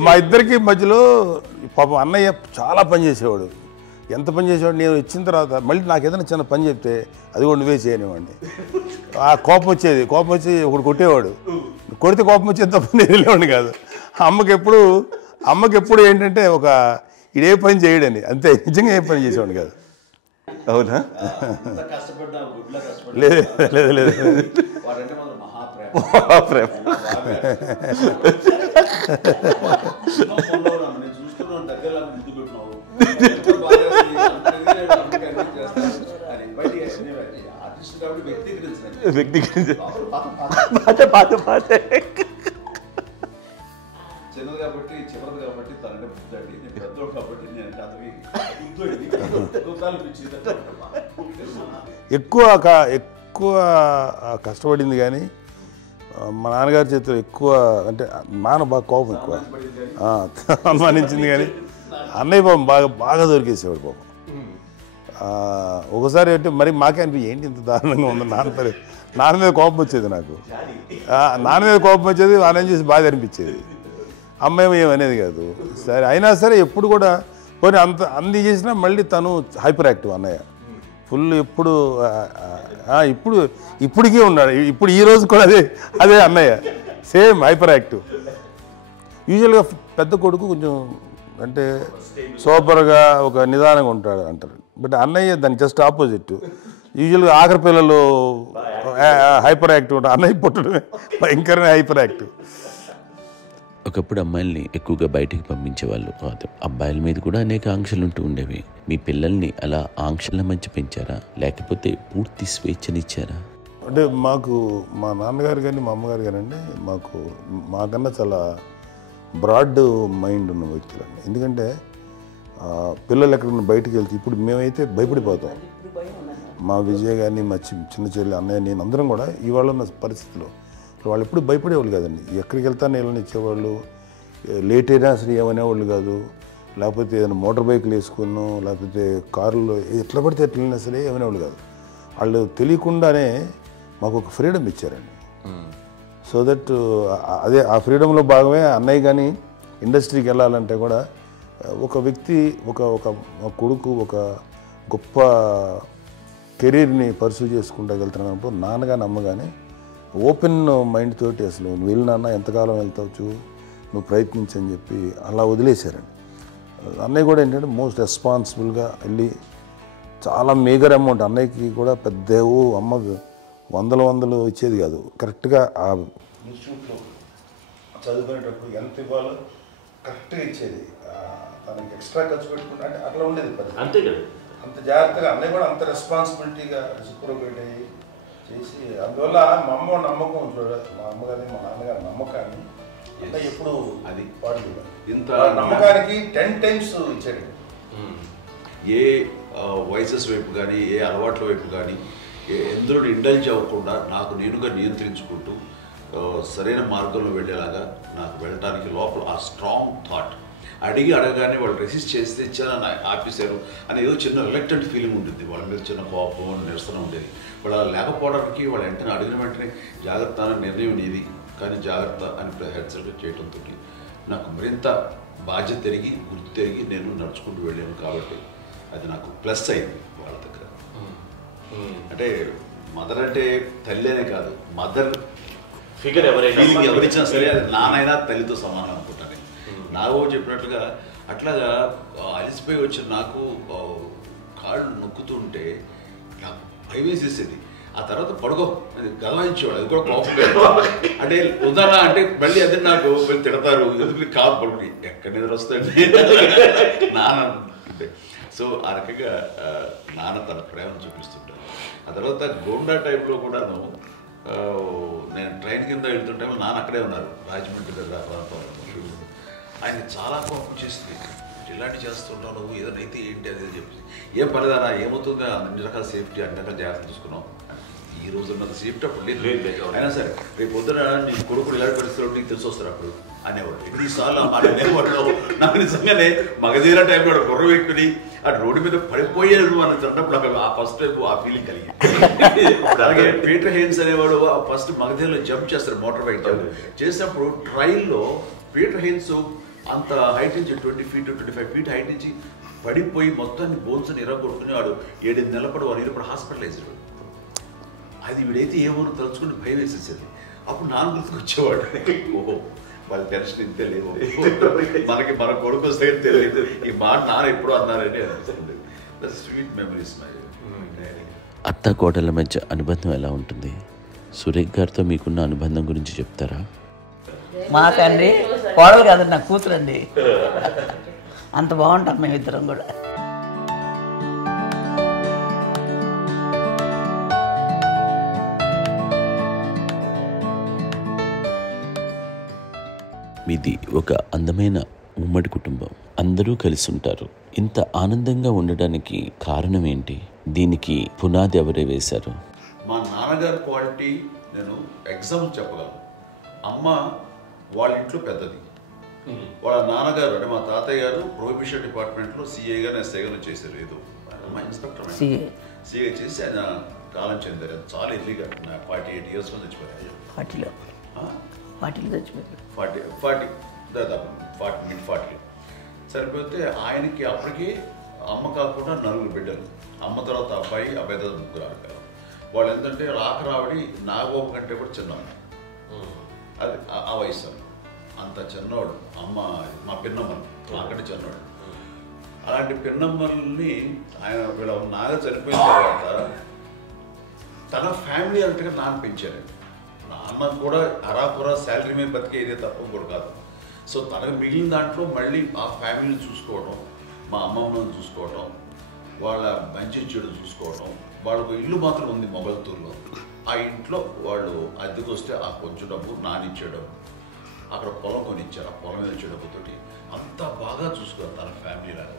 మా ఇద్దరికి మధ్యలో పాపం అన్నయ్య చాలా పని చేసేవాడు. ఎంత పని చేసేవాడు, నేను ఇచ్చిన తర్వాత మళ్ళీ నాకు ఏదైనా చిన్న పని చెప్తే అది కూడా నువ్వే చేయనివ్వండి. ఆ కోపం వచ్చేది, కోపం వచ్చి ఒకడు కొట్టేవాడు. కొడితే కోపం వచ్చేది తప్ప నేను వెళ్ళేవాడిని కాదు. అమ్మకి ఎప్పుడు ఏంటంటే ఒక ఇదే పని చేయడని, అంతే. నిజంగా ఏ పని చేసేవాడిని కాదు. అవునా? లేదు లేదు లేదు మహాప్రేమ. చిన్నది కాబట్టి చివరిది కాబట్టి తనంటే బుద్ధండి, నేను పెద్దోడు కాబట్టి నేను ఎక్కువ కష్టపడింది కానీ మా నాన్నగారి చేతిలో ఎక్కువ, అంటే నాన్న బాగా కోపం ఎక్కువ అనుమానించింది కానీ అన్నయ్య పాపం బాగా దొరికేసేవాడు పాపం. ఒకసారి అంటే మరి మాకే అనిపి ఏంటి ఇంత దారుణంగా ఉంది నాన్న మీద కోపం వచ్చేది నాకు. నాన్న మీద కోపం వచ్చేది, వాళ్ళని చూసి బాధ అనిపించేది. అమ్మాయి ఏమనేది కాదు. సరే అయినా సరే ఎప్పుడు కూడా పోనీ అన్ని చేసినా మళ్ళీ తను హైపర్ యాక్టివ్ అన్నయ్య ఫుల్. ఇప్పటికీ ఉన్నాడు. ఇప్పుడు ఈ రోజు కూడా అదే అన్నయ్య సేమ్ హైపర్ యాక్టివ్. యూజువల్గా పెద్ద కొడుకు కొంచెం అంటే సూపర్గా ఒక నిదానంగా ఉంటాడు అంటారు. బట్ అన్నయ్య దాని జస్ట్ ఆపోజిట్. యూజువల్గా ఆఖరి పిల్లలు హైపర్ యాక్టివ్ ఉంటారు. అన్నయ్య పుట్టడమే భయంకరమైన హైపర్ యాక్టివ్. ఒకప్పుడు అమ్మాయిల్ని ఎక్కువగా బయటికి పంపించేవాళ్ళు కాదు. అబ్బాయిల మీద కూడా అనేక ఆంక్షలు ఉంటూ ఉండేవి. మీ పిల్లల్ని అలా ఆంక్షల మధ్య పెంచారా, లేకపోతే పూర్తి స్వేచ్ఛనిచ్చారా? అంటే మాకు మా నాన్నగారు కానీ మా అమ్మగారు కానీ అండి మాకన్నా చాలా బ్రాడ్ మైండ్ ఉన్న వ్యక్తులండి. ఎందుకంటే పిల్లలు ఎక్కడన్నా బయటకు వెళ్తే ఇప్పుడు మేమైతే భయపడిపోతాం. మా విజయ్ కానీ మా చిన్న చెల్లి అన్నయ్య నేను అందరం కూడా ఇవాళ ఉన్న పరిస్థితిలో వాళ్ళు ఎప్పుడు భయపడేవాళ్ళు కాదండి. ఎక్కడికి వెళ్తాను నీళ్ళని ఇచ్చేవాళ్ళు, లేట్ అయినా అసలు ఏమనేవాళ్ళు కాదు. లేకపోతే ఏదైనా మోటార్ బైక్లు వేసుకున్నాం, లేకపోతే కారులో ఎట్లా పడితే ఎట్లయినా సరే ఏమనేవాళ్ళు కాదు. వాళ్ళు తెలియకుండానే మాకు ఒక ఫ్రీడమ్ ఇచ్చారండి. సో దట్ అదే ఆ ఫ్రీడంలో భాగమే అన్నయ్య కానీ ఇండస్ట్రీకి వెళ్ళాలంటే కూడా ఒక వ్యక్తి ఒక కొడుకు ఒక గొప్ప కెరీర్ని పర్సూ చేసుకుంటూ వెళ్తున్నప్పుడు నాన్నగాని అమ్మగానే ఓపెన్ మైండ్ తోటి అసలు నువ్వు వెళ్ళినా ఎంతకాలం వెళ్తావచ్చు, నువ్వు ప్రయత్నించని చెప్పి అలా వదిలేశారండి. అన్నయ్య కూడా ఏంటంటే మోస్ట్ రెస్పాన్సిబుల్గా వెళ్ళి చాలా మేజర్ అమౌంట్ అన్నయ్యకి కూడా పెద్ద అమ్మకు వందలు ఇచ్చేది కాదు. కరెక్ట్గా ఆ ఇన్స్టిట్యూట్లో చదువుకునేటప్పుడు ఎంత ఇవ్వాలో కరెక్ట్గా ఇచ్చేది. తనకి ఎక్స్ట్రా ఖర్చు పెట్టుకుంటే అంటే అట్లా ఉండేది పరిస్థితి. అంతే కదా, అంత జాగ్రత్తగా అన్నయ్య కూడా అంత రెస్పాన్సిబిలిటీగా రెసిప్రోకేట్ అయ్యి చేసి అందువల్ల మా అమ్మ నమ్మకం చూడాలి. మా అమ్మగారి మా నాన్నగారి నమ్మకాన్ని అన్నయ్య ఎప్పుడు అది వాడు ఇంత నమ్మకానికి 10 times ఇచ్చాడు. ఏ వయసెస్ వైపు కానీ ఏ అలవాట్ల వైపు కానీ ఎందులో ఇండల్జ్ అవ్వకుండా నాకు నేనుగా నియంత్రించుకుంటూ సరైన మార్గంలో వెళ్ళేలాగా నాకు వెళ్ళడానికి లోపల ఆ స్ట్రాంగ్ థాట్ అడగగానే వాళ్ళు రెసిస్ట్ చేస్తే ఇచ్చానని ఆపేశారు అని ఏదో చిన్న రిలక్టెంట్ ఫీలింగ్ ఉంటుంది. వాళ్ళ మీద చిన్న కోపం నిరసన ఉండేది. వాళ్ళు అలా లేకపోవడానికి వాళ్ళు వెంటనే అడిగిన వెంటనే జాగ్రత్త అనే నిర్ణయం ఉండేది. కానీ జాగ్రత్త అని హెచ్చరిక చేయడంతో నాకు మరింత బాధ్యత తిరిగి గుర్తు తిరిగి నేను నడుచుకుంటూ వెళ్ళాను. కాబట్టి అది నాకు ప్లస్ అయింది వాళ్ళ దగ్గర. అంటే మదర్ అంటే తల్లి అనే కాదు, మదర్ ఫిగర్ ఎవరిచ్చినా సరే అది నానైనా తల్లితో సమానం అనుకుంటాను. నాకు చెప్పినట్లుగా అట్లాగా అలిసిపోయి వచ్చిన నాకు కాళ్ళు నొక్కుతుంటే నాకు భయం వేసేసేది. ఆ తర్వాత పడుకో గదవాయించేవాడు. అది కూడా కోపం అంటే ఉదాహరణ అంటే మళ్ళీ అదే నాకు తిడతారు ఎందుకు కాదు పడుకుని ఎక్కడ నిద్ర వస్తాయండి నాన్న అంటే. సో ఆ రకంగా నాన్న తన ప్రేమ చూపిస్తుంటాను. ఆ తర్వాత గోండా టైప్లో కూడాను నేను ట్రైన్ కింద వెళ్తుంటే నాన్న అక్కడే ఉన్నారు రాజమండ్రి దగ్గర ప్రాంతంలో. ఆయన చాలా కోపం చేస్తుంది. ఇలాంటివి చేస్తుంటావు నువ్వు ఏదైనా అయితే ఏంటి అదే చెప్పి ఏం పర్లేదన్నా ఏమవుతుందో అన్ని రకాల సేఫ్టీ అన్ని రకాల జాగ్రత్త తీసుకున్నాం. ఈ రోజు ఉన్నది సేఫ్టీ అప్పుడు లేదు. అయినా సరే రేపు పొద్దున నీ కొడుకులు ఇలాంటి పరిస్థితులు నీకు తెలిసి వస్తారు అప్పుడు అనేవాడు. ఎన్నిసార్లు అనేవాడు. నాకు నిజంగానే మగధీర టైంలో గుర్ర వేసుకుని ఆ రోడ్డు మీద పడిపోయారు అని అన్నప్పుడు నాకు ఆ ఫస్ట్ టైం ఆ ఫీలింగ్ కలిగింది. అలాగే పీటర్ హెయిన్స్ అనేవాడు ఫస్ట్ మగధీరలో జంప్ చేస్తారు, మోటార్ బైక్ జంప్ చేసినప్పుడు ట్రైల్లో పీటర్ హెయిన్స్ అంత హైట్ నుంచి 20 feet 25 feet హైట్ నుంచి పడిపోయి మొత్తాన్ని బోన్స్ ఇరగొట్టుకుని వాడు 7 నెలల పాటు వాడు ఇరప్పుడు హాస్పిటలైజ్డ్. అది వీడైతే ఏమో తలుచుకుని భయం వేసేసేది. అప్పుడు నాన్న గుర్తుకు వచ్చేవాడు. ఓహో వాళ్ళ టెన్షన్ ఇంతే లేవు, మనకి మన కొడుకు వస్తే తెలియదు ఈ మాట నాన్న ఎప్పుడు అన్నారని అనిపిస్తుంది. Sweet memories. అత్త కోడళ్ళ మధ్య అనుబంధం ఎలా ఉంటుంది? సురేఖ్ గారితో మీకున్న అనుబంధం గురించి చెప్తారా? మాకండి కోడలు కాదండి, నాకు కూతురండి. అంత బాగుంటాం మేమిద్దరం కూడా. మీది ఒక అందమైన ఉమ్మడి కుటుంబం, అందరూ కలిసి ఉంటారు. ఇంత ఆనందంగా ఉండడానికి కారణం ఏంటి? దీనికి పునాది ఎవరే వేశారు? మా నాన్నగారి క్వాలిటీ నేను ఎగ్జాంపుల్ చెప్పగలను. అమ్మ వాళ్ళ ఇంట్లో పెద్దది. వాళ్ళ నాన్నగారు అంటే మా తాతయ్య గారు ప్రొహిబిషన్ డిపార్ట్మెంట్లో సిఐగా ఎస్ఐగా చేశారు. ఏదో అమ్మ ఇన్స్పెక్టర్ సిఏ సీఏ చేసి ఆయన కాలం చెందారు. చాలా ఎర్లీగా 48 years చచ్చిపోయారు. 40లో చచ్చిపోయారు. 40 దాదాపు 40 సరిపోతే ఆయనకి అప్పటికి అమ్మ కాకుండా 4 బిడ్డలు. అమ్మ తర్వాత అబ్బాయి తర్వాత 3 ఆడపిల్లలు. వాళ్ళు ఏంటంటే రాకరావడి నాగబాబు కంటే కూడా చిన్నవాడు. అది ఆ వయసు అంత చిన్నవాడు. అమ్మ మా పిన్నమ్మలు నాకంటే చిన్నవాడు. అలాంటి పిన్నమ్మల్ని ఆయన వీళ్ళ నాగ చనిపోయిన తర్వాత తన ఫ్యామిలీ అంతగా నాన్న పెంచారు. నాన్న కూడా అరాపురా శాలరీ మీద బతికేదే తప్ప కూడా కాదు. సో తనకు మిగిలిన దాంట్లో మళ్ళీ ఆ ఫ్యామిలీని చూసుకోవడం, మా అమ్మమ్మను చూసుకోవడం, వాళ్ళ మంచి చెడు చూసుకోవడం. వాళ్ళకు ఇల్లు మాత్రం ఉంది మొగల్తూరులో. ఆ ఇంట్లో వాళ్ళు అద్దెకు వస్తే ఆ కొంచెం డబ్బు నానిచ్చే డబ్బు, అక్కడ పొలం కొనిచ్చారు. ఆ పొలం ఇచ్చే డబ్బుతోటి అంత బాగా చూసుకోవాలి తన ఫ్యామిలీ లాగా.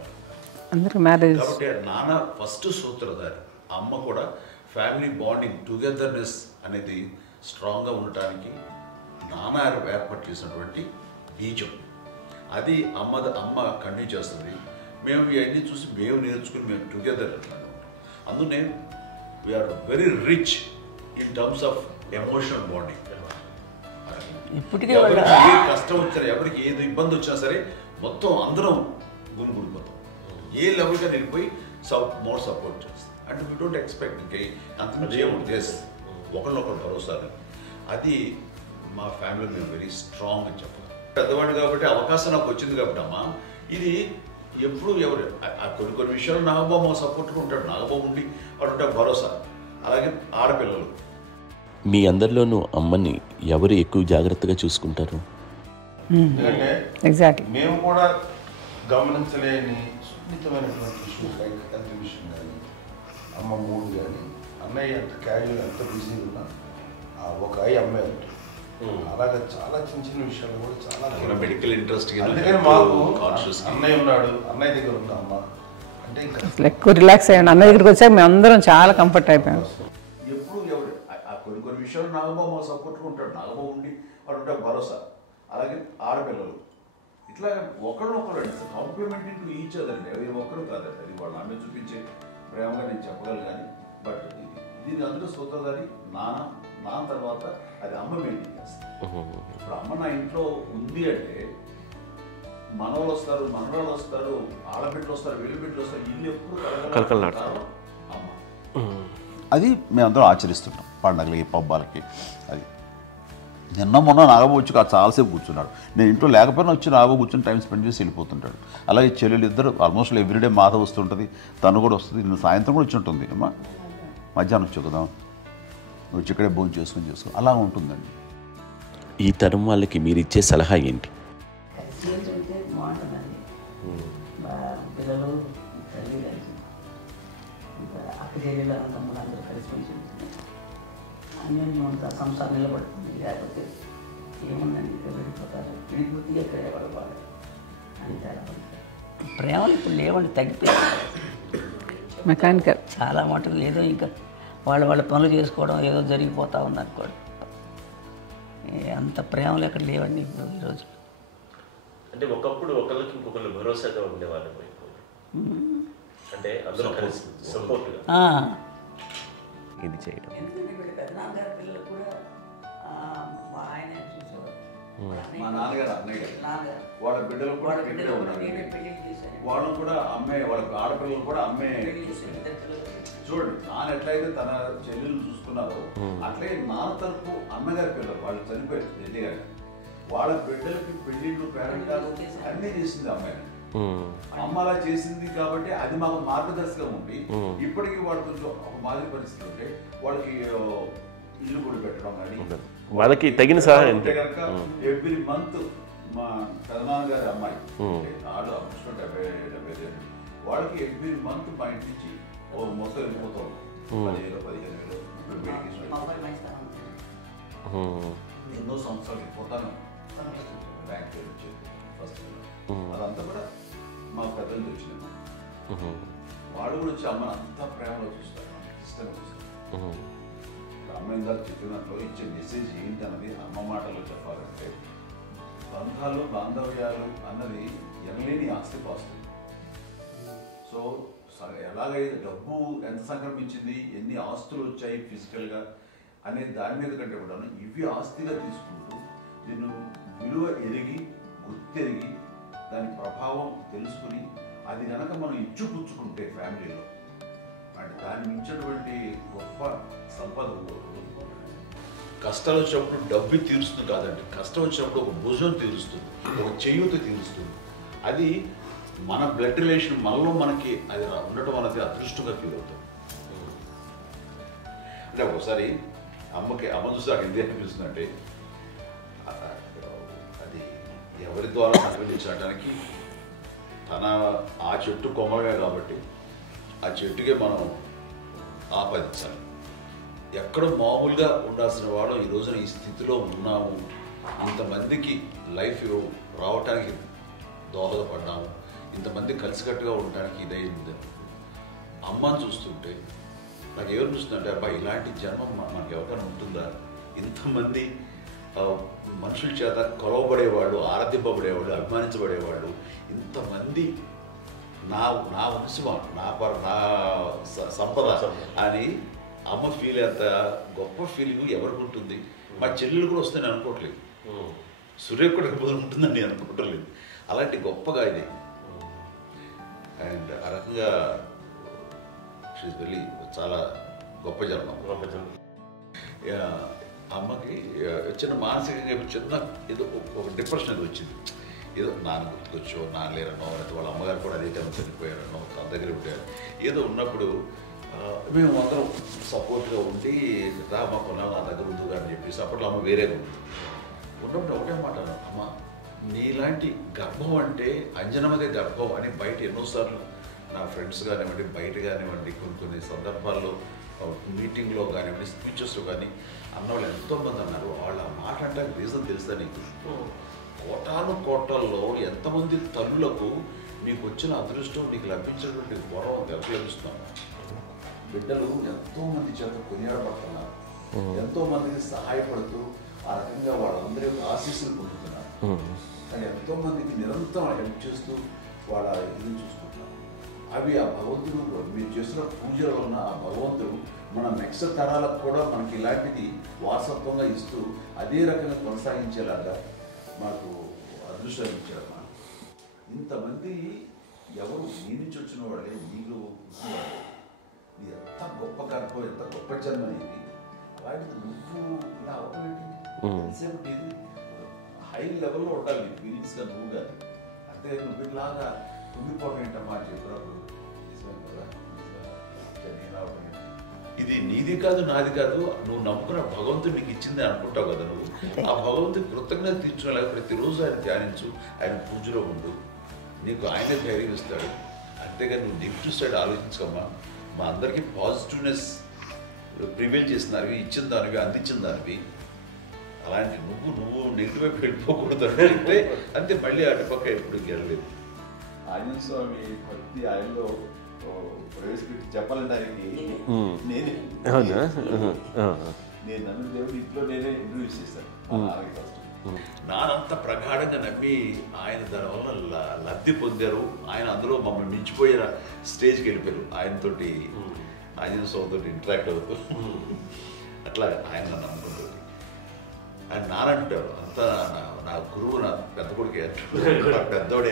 కాబట్టి నాన్న ఫస్ట్ సూత్రధారి. అమ్మ కూడా ఫ్యామిలీ బాండింగ్, టుగెదర్నెస్ అనేది స్ట్రాంగ్గా ఉండటానికి నాన్న ఏర్పాటు చేసినటువంటి బీజం. అది అమ్మ కంటిన్యూ చేస్తుంది. మేము ఇవన్నీ చూసి మేము నేర్చుకుని మేము టుగెదర్ అందునే we are very rich in terms of emotional bonding. ఇప్పటికే ఎవరికి ఏ కష్టం వచ్చినా, ఎవరికి ఏది ఇబ్బంది వచ్చినా సరే మొత్తం అందరం గుమిగూడిపోతాం. ఏ లెవెల్గా వెళ్ళిపోయి మోర్ సపోర్ట్ చేస్తాం. అంటే వీ డోంట్ ఎక్స్పెక్ట్ ఇంకే అంతకుమించి ఏముంటుంది. ఒకరినొకరు భరోసా. అది మా ఫ్యామిలీ మేము వెరీ స్ట్రాంగ్ అని చెప్పాలి. పెద్దవాడు కాబట్టి అవకాశం నాకు వచ్చింది కాబట్టి అమ్మ ఇది ఎప్పుడు ఎవరు కొన్ని విషయాలు నాగబాబు సపోర్ట్గా ఉంటాడు. నాగబాబు ఉండి వాడు ఉంటాడు భరోసా. అలాగే ఆడపిల్లలు. మీ అందరిలోనూ అమ్మని ఎవరు ఎక్కువ జాగ్రత్తగా చూసుకుంటారు? ఎందుకంటే ఎగ్జాక్ట్లీ మేము కూడా గమనించలేని సున్నితమైనటువంటి ఇష్యూస్ లైక్ హెల్త్ విషయం కానీ, అమ్మ మూడు కానీ, అన్నయ్య ఎంత క్యాజువల్ ఎంత బిజీగా ఉన్నా ఒక అమ్మాయి ఉంటుంది. అలాగే చాలా చిన్న చిన్న విషయాలు కూడా చాలా మెడికల్ ఇంట్రెస్ట్. అందుకని మాకు అన్నయ్య ఉన్నాడు, అన్నయ్య దగ్గర ఉంది అమ్మ అంటే ఇంకా ఎక్కువ రిలాక్స్ అయ్యాను. అన్న దగ్గరికి వచ్చాక మేము అందరం చాలా కంఫర్ట్ అయిపోయాం. ఎప్పుడు ఎవరు కొన్ని విషయాలు నాగబాబు సపోర్ట్గా ఉంటాడు. నాగబాబు ఉండి వాడు ఉంటాడు భరోసా. అలాగే ఆడపిల్లలు ఇట్లా ఒకరినొకరు కాంప్లిమెంటింగ్ టు ఈచ్ అదర్ అండి. అవి ఒక్కరు కాదండి. అది వాళ్ళు అమ్మ చూపించే ప్రేమగా నేను చెప్పగలను. కానీ బట్ దీని అందరూ సూత్రధారి నాన్న తర్వాత అది అమ్మ మెయింటైన్ చేస్తుంది. ఇప్పుడు అమ్మ నా ఇంట్లో ఉంది అంటే మనవాళ్ళు వస్తారు, మనవాళ్ళు వస్తారు, ఆడబిడ్డలు వస్తారు, వీళ్ళబిడ్డలు వస్తారు. ఇల్లు ఎప్పుడు కలకలాడతారు అమ్మ. అది మేమందరం ఆచరిస్తుంటాం పండగలకి, పబ్బాలకి. అది నిన్న మొన్న నాగబాబు వచ్చి చాలాసేపు కూర్చున్నాడు. నేను ఇంట్లో లేకపోయినా వచ్చి నాగబాబు కూర్చొని టైం స్పెండ్ చేసి వెళ్ళిపోతుంటాడు. అలాగే చెల్లెలు ఇద్దరు ఆల్మోస్ట్ ఎవ్రీడే మాత వస్తుంటుంది, తను కూడా వస్తుంది. నిన్న సాయంత్రం కూడా వచ్చి ఉంటుంది. అమ్మా మధ్యాహ్నం వచ్చి కదా వచ్చి ఇక్కడే భోజనం చేసుకో అలా ఉంటుందండి. ఈ తరం వాళ్ళకి మీరు ఇచ్చే సలహా ఏంటి? కలిసి ఉంటే బాగుంటుందండి. పిల్లలు తల్లి కలిసి అక్క చెల్లెలు తమ్ముడు అందరూ కలిసిమెలిసి ఉంటుంది. అన్యోన్యం అంతా సంసారం నిలబడుతుంది. లేకపోతే ఏముందండి ఇక్కడ వెళ్ళిపోతారు, విడిపోతే ఎక్కడ పడబాలి అని తేడా పడుతుంది. ప్రేమలు ఇప్పుడు లేవండి, తగ్గిపోయాయి. మెకానికల్ చాలా మటుకు ఏదో ఇంకా వాళ్ళ పనులు చేసుకోవడం ఏదో జరిగిపోతూ ఉంది అనుకోండి. అంత ప్రేమలు ఎక్కడ లేవండి ఇప్పుడు ఈరోజు. అంటే ఒకప్పుడు ఒకళ్ళకి ఇంకొకళ్ళు భరోసాగా ఉండేవాళ్ళు. అంటే అందరూ కలిసి సపోర్ట్గా ఇది చేయడం. ఎందుకంటే వీళ్ళ పెద్దనాన్నగారి పిల్లలు కూడా ఆయన చూసేవారు. మా నాన్నగారు అన్నయ్య నాన్నగారు వాళ్ళ బిడ్డలు కూడా వాళ్ళ ఇక్కడే బిడ్డలు ఉన్నారు. నేనే పెళ్లి చేశాను. వాళ్ళు కూడా అమ్మాయి, వాళ్ళ ఆడపిల్లలు కూడా అమ్మాయి పెళ్లి చేశాను. ఇద్దరు పిల్లలు. చూడండి నాన్న ఎట్లయితే తన చెల్లెలు చూసుకున్నారో అట్లే నాన్న తరపు అన్నగారి పిల్లలు వాళ్ళు చనిపోయారు రెడ్డి గారు. వాళ్ళ బిడ్డలకి పెళ్లిళ్ళు, పేరెంటాలు అన్నీ చేసింది అమ్మాయి. అమ్మ అలా చేసింది కాబట్టి అది మాకు మార్గదర్శకం ఉంది. ఇప్పటికీ వాళ్ళు కొంచెం ఒక మాదిరి పరిస్థితి ఉంటే వాళ్ళకి ఇల్లు కూడా పెట్టడం కానీ వాళ్ళకి తగిన సహాయం అంటే కనుక ఎవ్రీ మంత్ మా పెదనాన్న గారి అమ్మాయి వాళ్ళు అప్పుడు 70 వాళ్ళకి ఎవ్రీ మంత్ మా ఇంటి నుంచి మొత్తం వెళ్ళిపోతాం 10,000-15,000 మొబైల్ మంచిదా ఎన్నో సంవత్సరాలు వెళ్ళిపోతాను. బ్యాంక్ వచ్చేది ఫస్ట్ అదంతా కూడా మా పెద్దలు వచ్చింది. వాడు కూడా వచ్చి అమ్మని అంతా ప్రేమలో చూస్తారు, ఇష్టంగా చూస్తారు. అమ్మ ఇందాక చెప్పినట్లు ఇచ్చే మెసేజ్ ఏంటి అన్నది అమ్మ మాటలో చెప్పాలంటే బాంధవ్యాలు అన్నది ఎనలేని ఆస్తిపాస్తులు. సో ఎలాగైతే డబ్బు ఎంత సంక్రమించింది, ఎన్ని ఆస్తులు వచ్చాయి ఫిజికల్గా అనే దాని మీద కంటే కూడా ఇవి ఆస్తిగా తీసుకుంటూ దీన్ని విలువ ఎరిగి గుర్తెరిగి దాని ప్రభావం తెలుసుకుని అది కనుక మనం ఇచ్చిపుచ్చుకుంటే ఫ్యామిలీలో అంటే దాన్ని మించినటువంటి గొప్ప సంపద కష్టాలు వచ్చినప్పుడు డబ్బు తీరుస్తుంది కాదండి, కష్టం వచ్చినప్పుడు ఒక భుజం తీరుస్తుంది, ఒక చేయూత తీరుస్తుంది. అది మన బ్లడ్ రిలేషన్ మనలో మనకి అది ఉండటం అనేది అదృష్టంగా ఫీల్ అవుతాం. అంటే ఒకసారి అమ్మ చూసి నాకు ఎందుకు అనిపిస్తుంది అంటే అది ఎవరి ద్వారా సంక్రమించడానికి తన ఆ చెట్టు కొమ్మగా కాబట్టి ఆ చెట్టుకే మనం ఆపాదించాలి. ఎక్కడో మామూలుగా ఉండాల్సిన వాళ్ళు ఈ రోజున ఈ స్థితిలో ఉన్నాము, ఇంతమందికి లైఫ్ రావటానికి దోహదపడ్డాము, ఇంతమంది కలిసికట్టుగా ఉండడానికి ఇదైంది. అమ్మని చూస్తుంటే నాకు ఏమనిపిస్తుందంటే అబ్బాయి ఇలాంటి జన్మం మనకి ఎవరికైనా ఉంటుందా? ఇంతమంది మనుషుల చేత కొలవబడేవాళ్ళు, ఆరాధింపబడేవాళ్ళు, అభిమానించబడేవాళ్ళు, ఇంతమంది నా వంశమా నా సంపద అని అమ్మ ఫీల్ అంత గొప్ప ఫీలింగ్ ఎవరికి ఉంటుంది? మా చెల్లెలు కూడా వస్తే నేను అనుకోవట్లేదు, సూర్య కూడా ఉంటుందని నేను అనుకోవట్లేదు. అలాంటి గొప్పగా ఇది అండ్ ఆ రకంగా షీఈ్ వెరీ చాలా గొప్ప జన్మ. అమ్మకి చిన్న మానసికంగా చిన్న ఏదో ఒక డిప్రెషన్ అది వచ్చింది. ఏదో నాన్న గుర్తుకొచ్చో, నాన్న లేరనో, లేకపోతే వాళ్ళ అమ్మగారు కూడా అదే టైం చనిపోయారనో, తన దగ్గర ఉంటారు ఏదో ఉన్నప్పుడు మేము అందరం సపోర్ట్గా ఉండి మా కొన్నా నా దగ్గర ఉందిగా అని చెప్పేసి అప్పట్లో అమ్మ వేరేగా ఉంది. ఉన్నప్పుడు ఒకటే మాట అమ్మ నీలాంటి గర్భం అంటే అంజనమదే గర్భం అని బయట ఎన్నోసార్లు నా ఫ్రెండ్స్ కానివ్వండి, బయట కానివ్వండి, కొన్ని సందర్భాల్లో మీటింగ్లో కానివ్వండి, స్పీచెస్లో కానీ అన్నవాళ్ళు ఎంతోమంది అన్నారు. వాళ్ళ మాట అంటే రీజన్ తెలుసా నీకు? కోటాను కోటల్లో ఎంతమంది తల్లులకు నీకు వచ్చిన అదృష్టం, నీకు లభించినటువంటి గౌరవం లభిస్తున్నాం. బిడ్డలు ఎంతోమంది చేత కొనియాడబడుతున్నారు, ఎంతోమందికి సహాయపడుతూ ఆ రకంగా వాళ్ళందరి ఆశీస్సులు పొందుతున్నారు. కానీ ఎంతోమందికి నిరంతరం హెల్ప్ చేస్తూ వాళ్ళ ఇది చూసుకుంటున్నారు. అవి ఆ భగవంతుడు మీరు చేస్తున్న పూజలో ఉన్న ఆ భగవంతుడు మన నెక్స్ట్ తరాలకు కూడా మనకి ఇలాంటిది వారసత్వంగా ఇస్తూ అదే రకంగా కొనసాగించేలాగా మాకు అదృష్టాన్ని ఇచ్చారు. ఇంతమంది ఎవరు నీ నుంచి వచ్చిన వాళ్ళే నీకు ఇది ఎంత గొప్ప గర్భం, ఎంత గొప్ప జన్మ అనేది. అలాంటిది నువ్వు ఇలా అవటమేంటి? ఇది హై లెవెల్లో ఉండాలి నీ ఫీలింగ్స్గా నువ్వు కానీ. అంతే నువ్వు ఇలాగా కుంగిపోవడం ఏంటమ్మా చెప్పినప్పుడు ఇది నీది కాదు, నాది కాదు, నువ్వు నమ్ముకున్న భగవంతుడు నీకు ఇచ్చింది అనుకుంటావు కదా. నువ్వు ఆ భగవంతుడి కృతజ్ఞత తీర్చుకోలేక ప్రతిరోజు ఆయన ధ్యానించు, ఆయన పూజలో ఉండు, నీకు ఆయనే ధైర్యం ఇస్తాడు. అంతేగాని నువ్వు నెగిటివ్ సైడ్ ఆలోచించమ్మా. మా అందరికీ పాజిటివ్నెస్ ప్రివైల్ చేసిన దానివి, ఇచ్చిన దానివి, అందించిన దానివి. అలాంటి నువ్వు నెగిటివ్ వైపు వెళ్ళిపోకూడదు అంటే అంతే. మళ్ళీ అటుపక్క ఎప్పుడు గెలలేదు. ఆంజనేయ స్వామి భక్తి ఆయనలో ప్రవేశపెట్టి చెప్పాలంటే ఆయనకి నేను నన్ను దేవుడి ఇంట్లో నేనే ఇంటర్వ్యూస్ చేశాను. నానంత ప్రగాఢంగా నమ్మి ఆయన దానివల్ల లబ్ధి పొందారు. ఆయన అందులో మమ్మల్ని మించిపోయిన స్టేజ్కి వెళ్ళిపోయారు. ఆయనతోటి ఆంజనేయ స్వామితో ఇంటరాక్ట్ అవుతూ అట్లా ఆయన నన్ను నమ్ముకుంటుంది. ఆయన నానంటారు అంతా నా గురువు, నా పెద్ద కొడుకు పెద్దోడే.